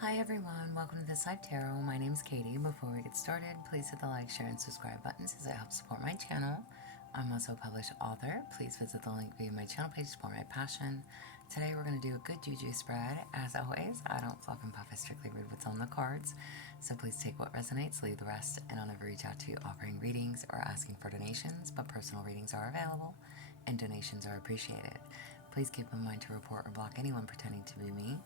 Hi everyone, welcome to This Life Tarot. My name is Katie. Before we get started, please hit the like, share, and subscribe buttons as it helps support my channel. I'm also a published author. Please visit the link via my channel page to support my passion. Today we're going to do a good juju spread. As always, I don't fluff and puff, I strictly read what's on the cards. So please take what resonates, leave the rest, and I'll never reach out to you offering readings or asking for donations, but personal readings are available and donations are appreciated. Please keep in mind to report or block anyone pretending to be me.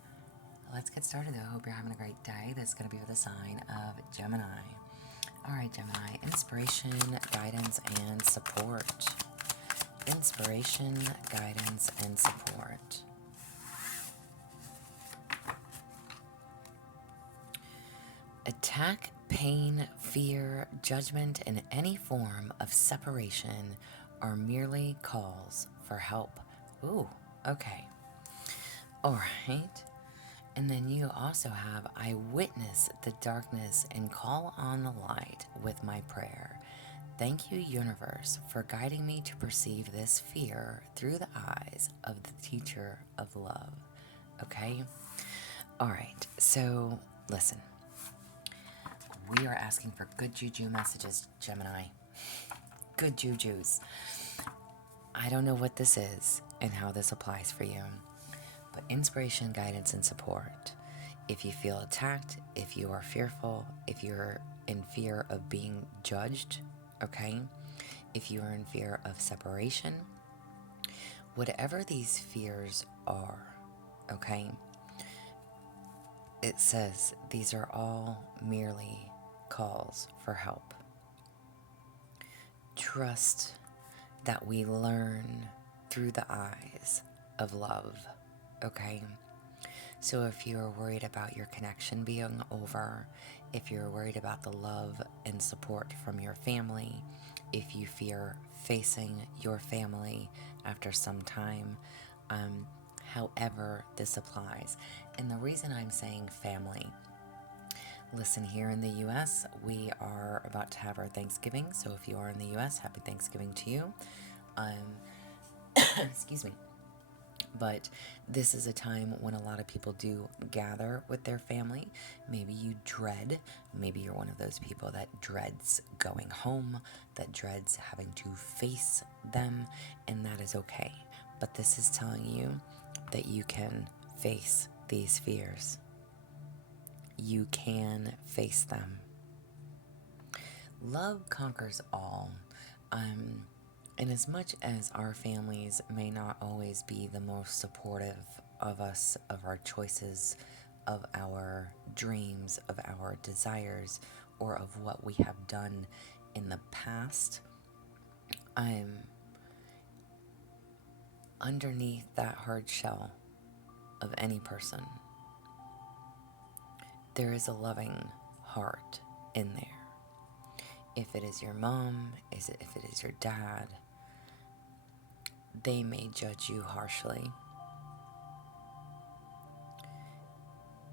Let's get started though. I hope you're having a great day. This is going to be with the sign of Gemini. Alright, Gemini. Inspiration, guidance, and support. Inspiration, guidance, and support. Attack, pain, fear, judgment, and any form of separation are merely calls for help. Ooh, okay. Alright. And then you also have, I witness the darkness and call on the light with my prayer. Thank you, universe, for guiding me to perceive this fear through the eyes of the teacher of love. Okay? Alright, so listen. We are asking for good juju messages, Gemini. Good jujus. I don't know what this is and how this applies for you. But inspiration, guidance, and support. If you feel attacked, if you are fearful, if you're in fear of being judged, okay? If you are in fear of separation, whatever these fears are, okay? It says these are all merely calls for help. Trust that we learn through the eyes of love. Okay, so if you're worried about your connection being over, if you're worried about the love and support from your family, if you fear facing your family after some time, however this applies. And the reason I'm saying family, listen, here in the US, we are about to have our Thanksgiving, so if you are in the US, happy Thanksgiving to you. Excuse me. But this is a time when a lot of people do gather with their family. Maybe you dread, maybe you're one of those people that dreads going home, that dreads having to face them, and that is okay. But this is telling you that you can face these fears. You can face them. Love conquers all. And as much as our families may not always be the most supportive of us, of our choices, of our dreams, of our desires, or of what we have done in the past, underneath that hard shell of any person, there is a loving heart in there. If it is your mom, if it is your dad, they may judge you harshly,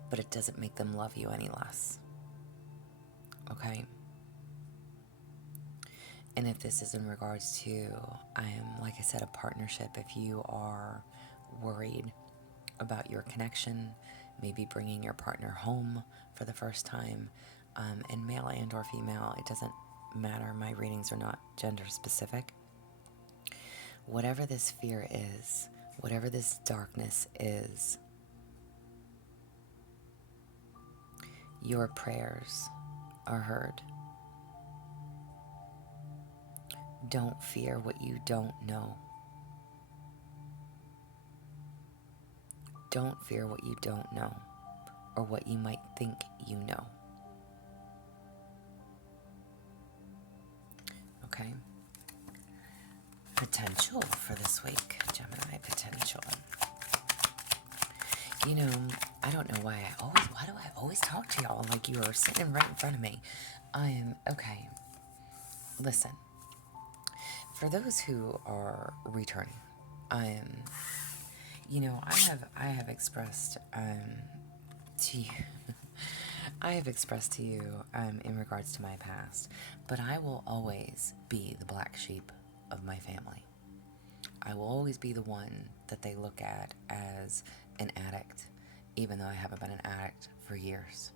but it doesn't make them love you any less. Okay? And if this is in regards to, like I said, a partnership, if you are worried about your connection, maybe bringing your partner home for the first time, and male and or female, it doesn't matter. My readings are not gender specific. Whatever this fear is, whatever this darkness is, your prayers are heard. Don't fear what you don't know. Don't fear what you don't know, or what you might think you know. Okay? Potential for this week, Gemini, potential. You know, I don't know why do I always talk to y'all like you are sitting right in front of me? Okay. Listen, for those who are returning, you know, I have expressed, to you, I have expressed to you, in regards to my past, but I will always be the black sheep of my family. I will always be the one that they look at as an addict, even though I haven't been an addict for years.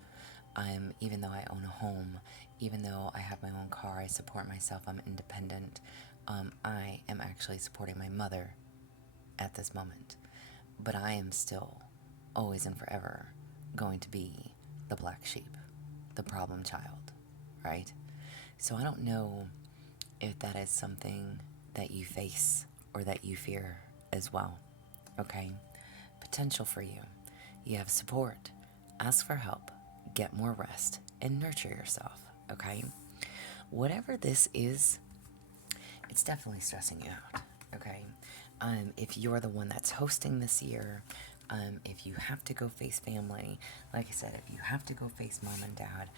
Even though I own a home, even though I have my own car, I support myself, I'm independent. I am actually supporting my mother at this moment. But I am still, always and forever, going to be the black sheep, the problem child, right? So I don't know if that is something that you face or that you fear as well, okay? Potential for you. You have support. Ask for help. Get more rest and nurture yourself, okay? Whatever this is, it's definitely stressing you out, okay? If you're the one that's hosting this year, if you have to go face family, like I said, if you have to go face mom and dad,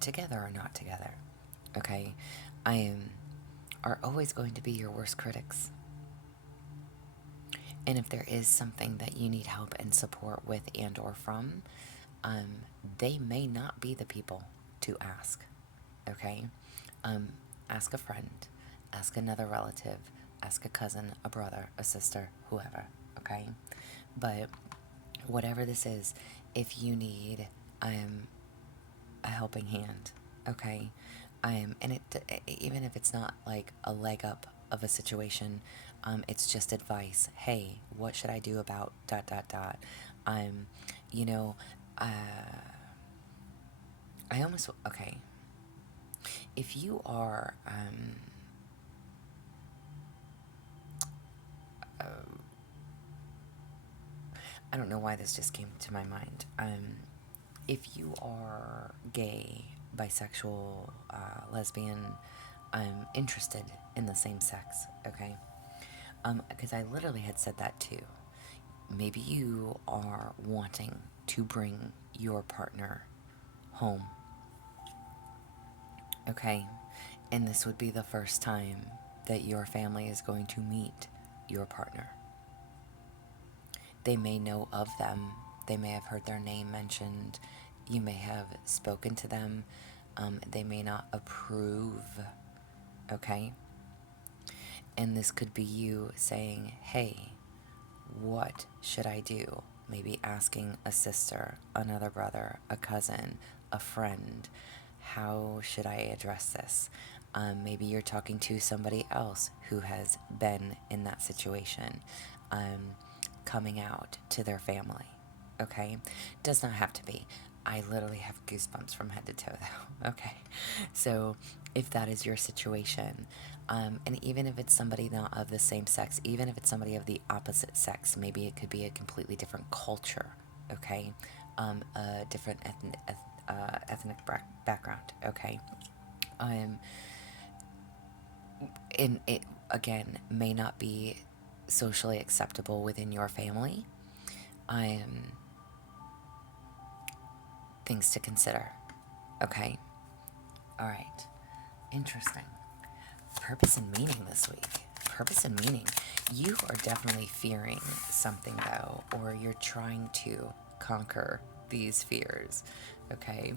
together or not together, okay, are always going to be your worst critics. And if there is something that you need help and support with and or from, they may not be the people to ask, okay? Ask a friend, ask another relative, ask a cousin, a brother, a sister, whoever, okay? But whatever this is, if you need a helping hand, okay? Even if it's not like a leg up of a situation, it's just advice. Hey, what should I do about ... You know, I almost, okay. If you are, I don't know why this just came to my mind. If you are gay, bisexual, lesbian, interested in the same sex, okay? Because I literally had said that too. Maybe you are wanting to bring your partner home, okay? And this would be the first time that your family is going to meet your partner. They may know of them. They may have heard their name mentioned. You may have spoken to them. They may not approve, okay? And this could be you saying, hey, what should I do? Maybe asking a sister, another brother, a cousin, a friend, how should I address this? Maybe you're talking to somebody else who has been in that situation, coming out to their family, okay? Does not have to be. I literally have goosebumps from head to toe, though, okay? So, if that is your situation, and even if it's somebody not of the same sex, even if it's somebody of the opposite sex, maybe it could be a completely different culture, okay? A different ethnic background, okay? And it, again, may not be socially acceptable within your family. Things to consider, okay? All right, interesting. Purpose and meaning this week. Purpose and meaning. You are definitely fearing something, though, or you're trying to conquer these fears, okay?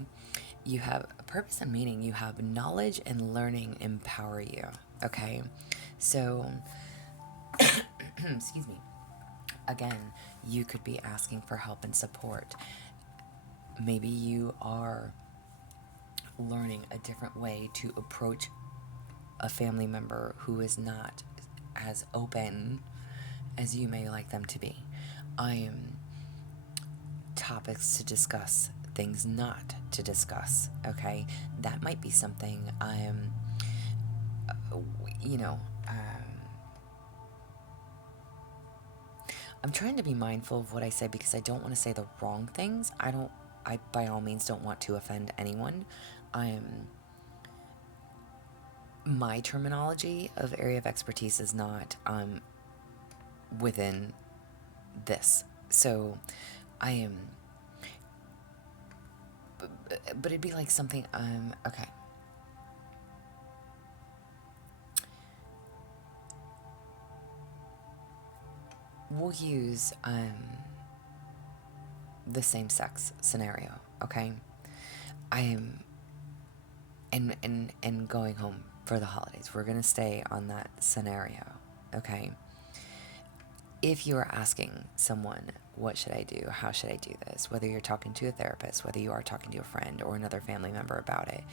You have purpose and meaning. You have knowledge and learning empower you, okay? So, excuse me. Again, you could be asking for help and support. Maybe you are learning a different way to approach a family member who is not as open as you may like them to be. Topics to discuss, things not to discuss, okay? That might be something you know, I'm trying to be mindful of what I say because I don't want to say the wrong things. I by all means don't want to offend anyone. My terminology of area of expertise is not within this. So I am, but it'd be like something, okay. We'll use the same sex scenario, okay? I am and going home for the holidays. We're gonna stay on that scenario, okay? if you are asking someone, what should I do? How should I do this? Whether you're talking to a therapist, whether you are talking to a friend or another family member about it,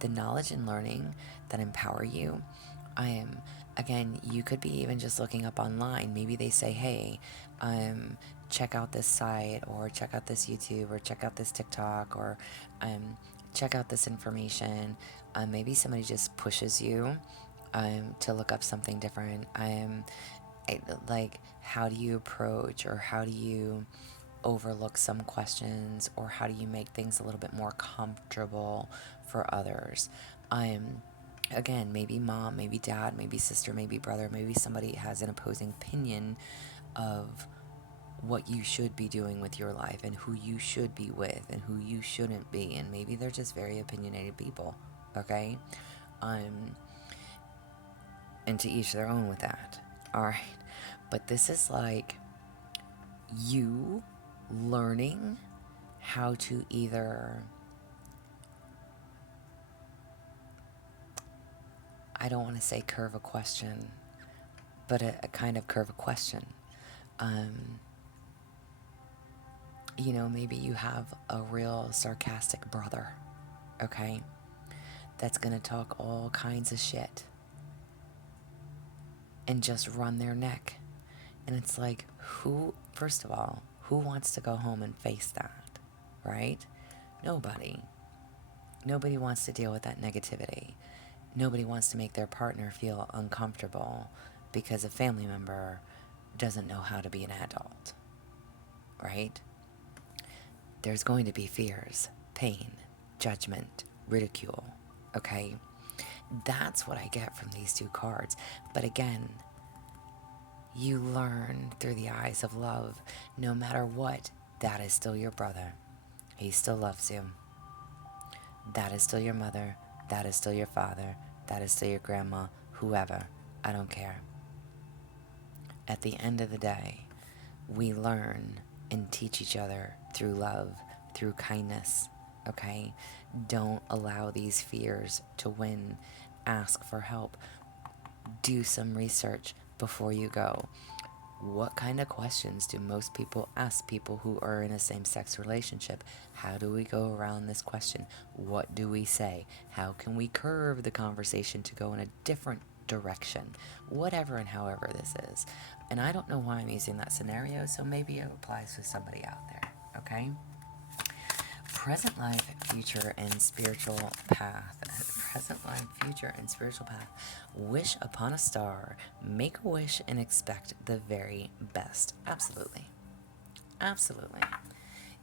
the knowledge and learning that empower you, again, you could be even just looking up online. Maybe they say, hey, check out this site, or check out this YouTube, or check out this TikTok, or check out this information. Maybe somebody just pushes you to look up something different. Like, how do you approach, or how do you overlook some questions, or how do you make things a little bit more comfortable for others? Again, maybe mom, maybe dad, maybe sister, maybe brother, maybe somebody has an opposing opinion of what you should be doing with your life, and who you should be with and who you shouldn't be, and maybe they're just very opinionated people, okay? And to each their own with that. All right. But this is like you learning how to either, I don't want to say curve a question, but a kind of curve a question. You know, maybe you have a real sarcastic brother, okay, that's going to talk all kinds of shit and just run their neck. And it's like, first of all, who wants to go home and face that, right? Nobody. Nobody wants to deal with that negativity. Nobody wants to make their partner feel uncomfortable because a family member doesn't know how to be an adult, right? There's going to be fears, pain, judgment, ridicule, okay? That's what I get from these two cards. But again, you learn through the eyes of love. No matter what, that is still your brother. He still loves you. That is still your mother. That is still your father. That is still your grandma. Whoever. I don't care. At the end of the day, we learn and teach each other through love, through kindness, okay? Don't allow these fears to win. Ask for help. Do some research before you go. What kind of questions do most people ask people who are in a same-sex relationship? How do we go around this question? What do we say? How can we curve the conversation to go in a different direction? Whatever and however this is. And I don't know why I'm using that scenario, so maybe it applies to somebody out there, okay? Present life, future, and spiritual path. Present life, future, and spiritual path. Wish upon a star. Make a wish and expect the very best. Absolutely. Absolutely.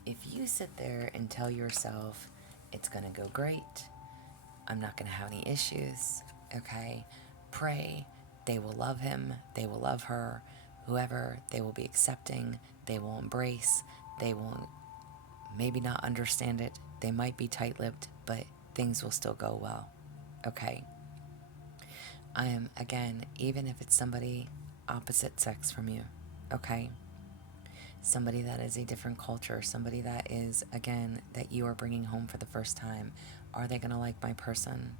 If you sit there and tell yourself, it's going to go great, I'm not going to have any issues, okay? Pray. They will love him. They will love her. Whoever, they will be accepting. They will embrace. They will maybe not understand it. They might be tight-lipped, but things will still go well, okay? Again, even if it's somebody opposite sex from you, okay? Somebody that is a different culture, somebody that is, again, that you are bringing home for the first time. Are they going to like my person?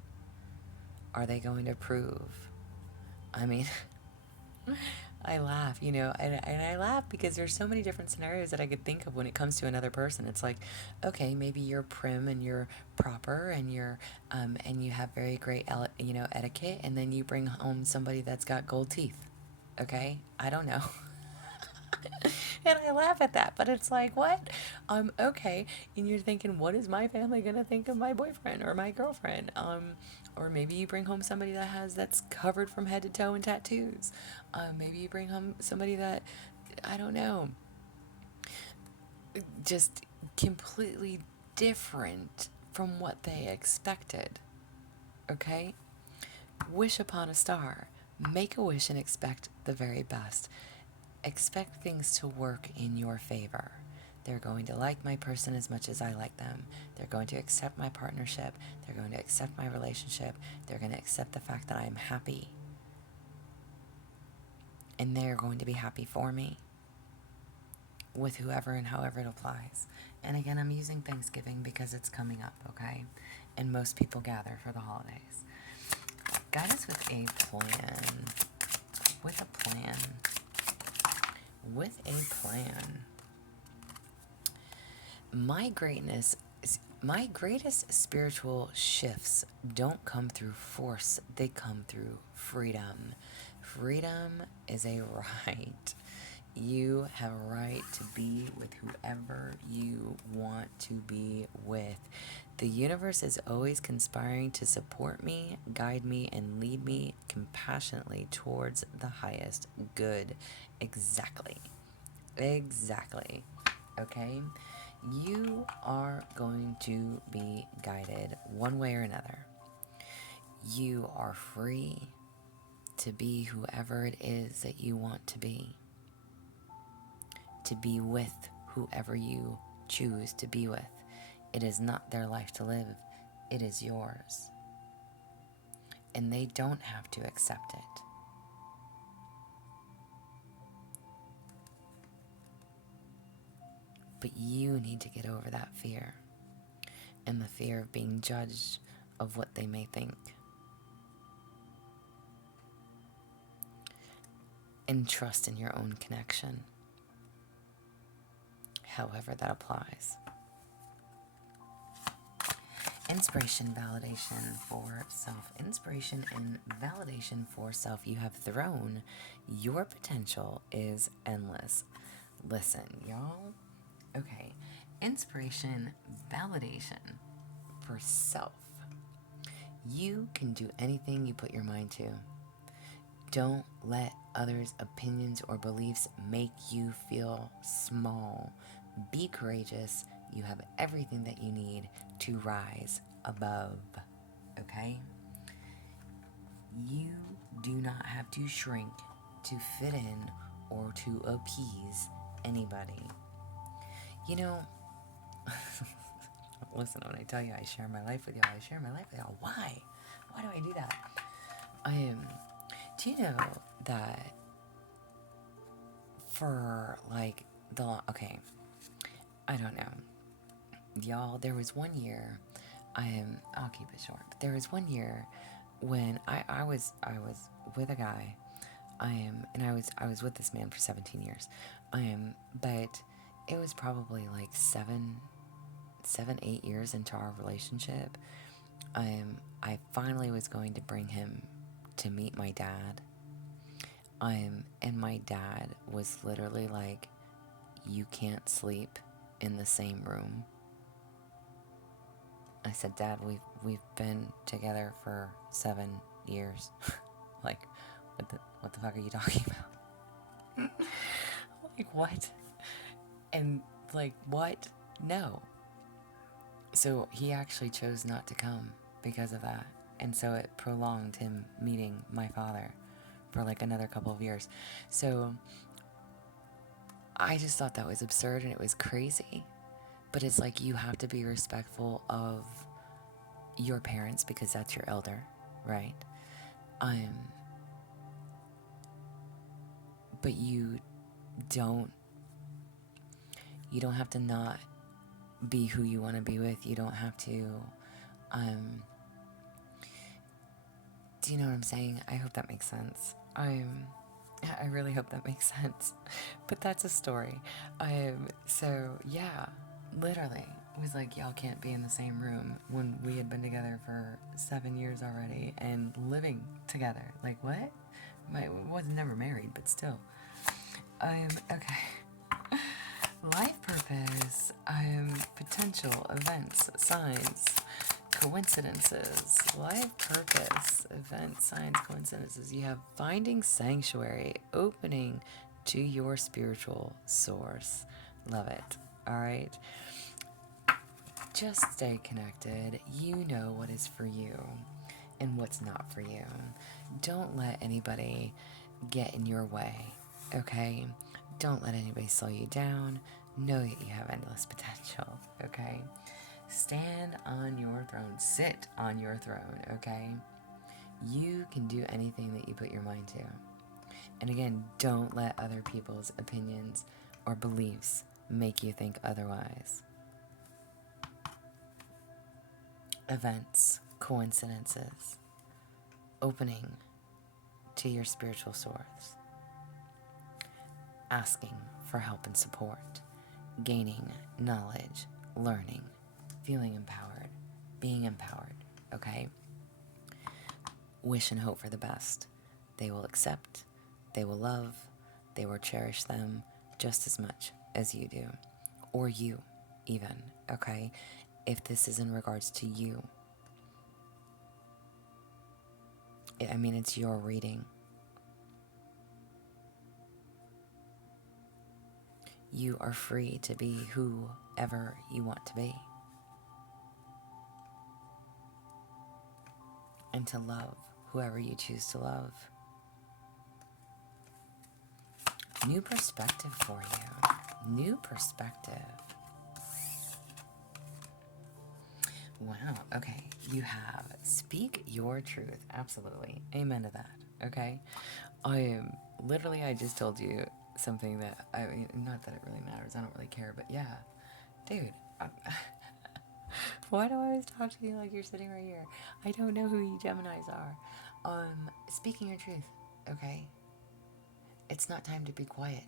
Are they going to approve? I mean, I laugh, and I laugh because there's so many different scenarios that I could think of when it comes to another person. It's like, okay, maybe you're prim and you're proper and you're, and you have very great, etiquette, and then you bring home somebody that's got gold teeth. Okay, I don't know. And I laugh at that, but it's like, what? Okay, and you're thinking, what is my family gonna think of my boyfriend or my girlfriend? Or maybe you bring home somebody that's covered from head to toe in tattoos. Maybe you bring home somebody that, I don't know, just completely different from what they expected. Okay? Wish upon a star. Make a wish and expect the very best. Expect things to work in your favor. They're going to like my person as much as I like them. They're going to accept my partnership. They're going to accept my relationship. They're going to accept the fact that I'm happy. And they're going to be happy for me with whoever and however it applies. And again, I'm using Thanksgiving because it's coming up, okay? And most people gather for the holidays. Guide us with a plan. With a plan. with a plan. My greatest spiritual shifts don't come through force, they come through freedom. Freedom is a right. You have a right to be with whoever you want to be with. The universe is always conspiring to support me, guide me, and lead me compassionately towards the highest good. Exactly. Exactly. Okay? You are going to be guided one way or another. You are free to be whoever it is that you want to be with whoever you choose to be with. It is not their life to live, it is yours. And they don't have to accept it. But you need to get over that fear, and the fear of being judged of what they may think. And trust in your own connection, however that applies. Inspiration, validation for self. Inspiration and validation for self. You have thrown. Your potential is endless. Listen, y'all. Okay. Inspiration, validation for self. You can do anything you put your mind to. Don't let others' opinions or beliefs make you feel small. Be courageous. You have everything that you need to rise above. Okay? You do not have to shrink to fit in or to appease anybody. You know, listen, when I tell you I share my life with y'all, I share my life with y'all. Why? Why do I do that? Do you know that for like okay, I don't know. Y'all, there was one year, I'll keep it short. There was one year when I was with a guy, and I was with this man for 17 years. But it was probably like 8 years into our relationship. I finally was going to bring him to meet my dad. And my dad was literally like, "You can't sleep in the same room." I said, "Dad, we've been together for 7 years." Like, what the fuck are you talking about? Like, what? And like, what? No. So he actually chose not to come because of that. And so it prolonged him meeting my father for like another couple of years. So I just thought that was absurd and it was crazy. But it's like, you have to be respectful of your parents because that's your elder, right? But you don't have to not be who you want to be with. You don't have to, do you know what I'm saying? I hope that makes sense. I really hope that makes sense. But that's a story. So yeah, literally, it was like, y'all can't be in the same room when we had been together for 7 years already and living together. Like, what? I was never married, but still. Okay. Life purpose, potential, events, signs, coincidences. Life purpose, events, signs, coincidences. You have finding sanctuary, opening to your spiritual source. Love it. All right. Just stay connected. You know what is for you and what's not for you. Don't let anybody get in your way, okay? Don't let anybody slow you down. Know that you have endless potential, okay? Stand on your throne. Sit on your throne, okay? You can do anything that you put your mind to. And again, don't let other people's opinions or beliefs make you think otherwise. Events, coincidences, opening to your spiritual source. asking for help and support, gaining knowledge, learning, feeling empowered, being empowered, okay? Wish and hope for the best. They will accept, they will love, they will cherish them just as much as you do, or you even, okay? If this is in regards to you, I mean, it's your reading. You are free to be whoever you want to be. And to love whoever you choose to love. New perspective for you. New perspective. Wow, okay. You have speak your truth. Absolutely. Amen to that. Okay? I just told you something that, I mean, not that it really matters. I don't really care, but yeah. Dude, why do I always talk to you like you're sitting right here? I don't know who you Geminis are. Speaking your truth, okay? It's not time to be quiet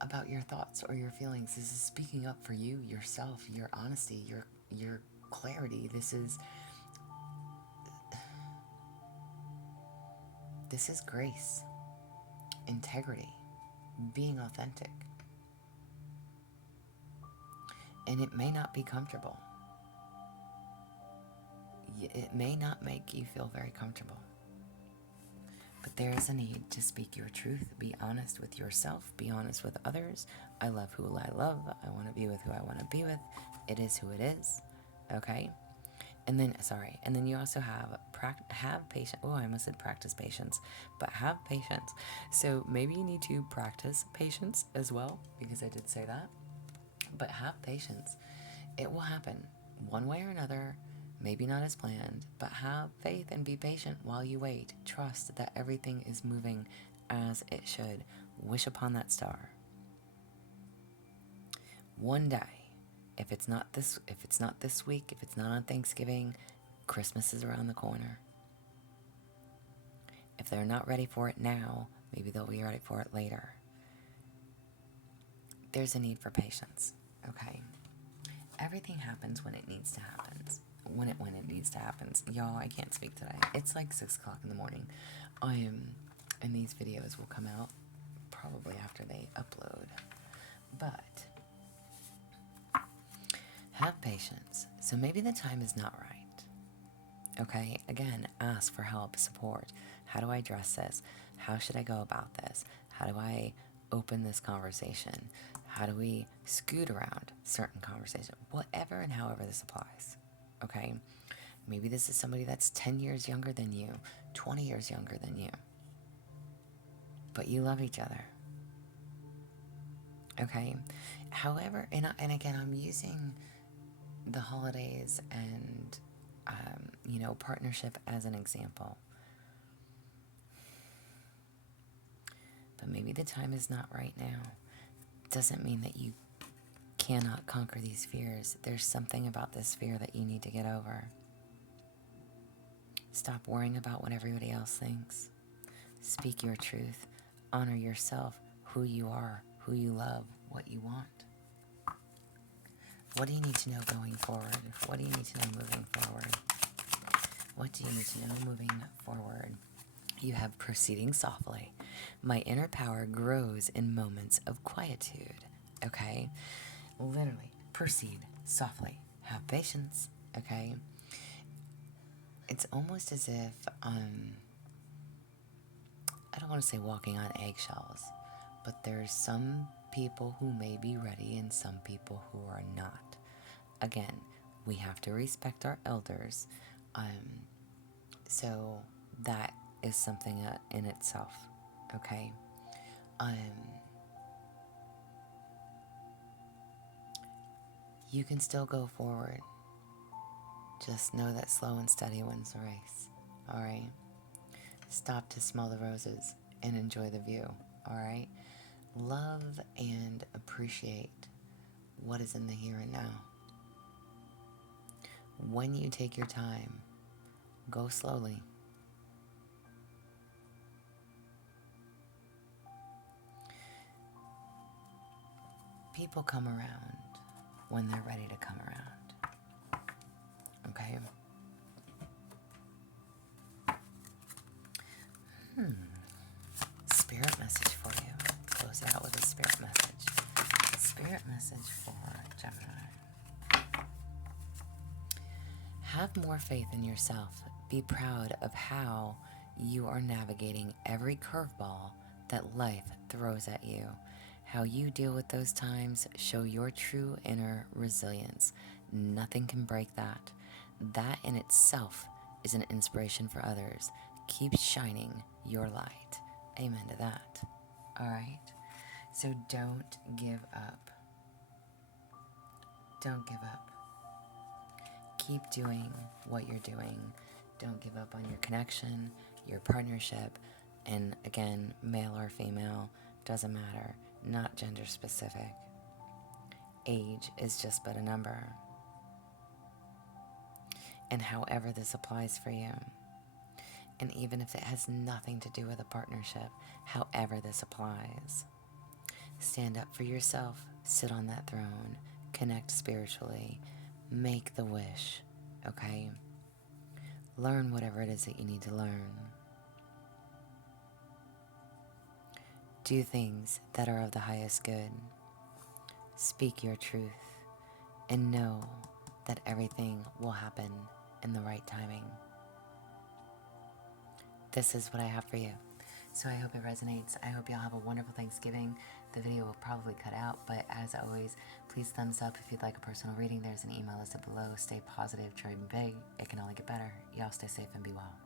about your thoughts or your feelings. This is speaking up for you, yourself, your honesty, your clarity. This is grace, integrity, being authentic. And it may not be comfortable. It may not make you feel very comfortable. But there is a need to speak your truth. Be honest with yourself. Be honest with others. I love who I love. I want to be with who I want to be with. It is who it is. Okay? And then you also have patience. Oh, I almost said practice patience. But have patience. So maybe you need to practice patience as well, because I did say that. But have patience. It will happen one way or another. Maybe not as planned, but have faith and be patient while you wait. Trust that everything is moving as it should. Wish upon that star. One day, if it's not this week, if it's not on Thanksgiving, Christmas is around the corner. If they're not ready for it now, maybe they'll be ready for it later. There's a need for patience, okay? Everything happens when it needs to happen. When it needs to happen. Y'all, I can't speak today. It's like 6 o'clock in the morning. And these videos will come out probably after they upload. But have patience. So maybe the time is not right. Okay? Again, ask for help, support. How do I address this? How should I go about this? How do I open this conversation? How do we scoot around certain conversation? Whatever and however this applies. Okay? Maybe this is somebody that's 10 years younger than you, 20 years younger than you. But you love each other. Okay? However, and again, I'm using the holidays and, partnership as an example. But maybe the time is not right now. Doesn't mean that you cannot conquer these fears. There's something about this fear that you need to get over. Stop worrying about what everybody else thinks. Speak your truth. Honor yourself, who you are, who you love, what you want. What do you need to know going forward? What do you need to know moving forward? What do you need to know moving forward? You have proceeding softly. My inner power grows in moments of quietude. Okay? Literally, proceed softly. Have patience. Okay? It's almost as if, I don't want to say walking on eggshells, but there's some people who may be ready and some people who are not. Again, we have to respect our elders. So that is something in itself. Okay? You can still go forward. Just know that slow and steady wins the race. Alright? Stop to smell the roses and enjoy the view. Alright? Love and appreciate what is in the here and now. When you take your time, go slowly. people come around when they're ready to come around. Okay? Spirit message for you. Close it out with a spirit message. Spirit message for Gemini. Have more faith in yourself. Be proud of how you are navigating every curveball that life throws at you. How you deal with those times show your true inner resilience. Nothing can break that. That in itself is an inspiration for others. Keep shining your light. Amen to that. All right? So don't give up. Don't give up. Keep doing what you're doing. Don't give up on your connection, your partnership, and again, male or female, doesn't matter, not gender specific. Age is just but a number. And however this applies for you, and even if it has nothing to do with a partnership, however this applies, stand up for yourself, sit on that throne, connect spiritually, make the wish, okay? Learn whatever it is that you need to learn. Do things that are of the highest good. Speak your truth and know that everything will happen in the right timing. This is what I have for you. So I hope it resonates. I hope y'all have a wonderful Thanksgiving. The video will probably cut out, but as always, please thumbs up if you'd like a personal reading. There's an email listed below. Stay positive, dream big. It can only get better. Y'all stay safe and be well.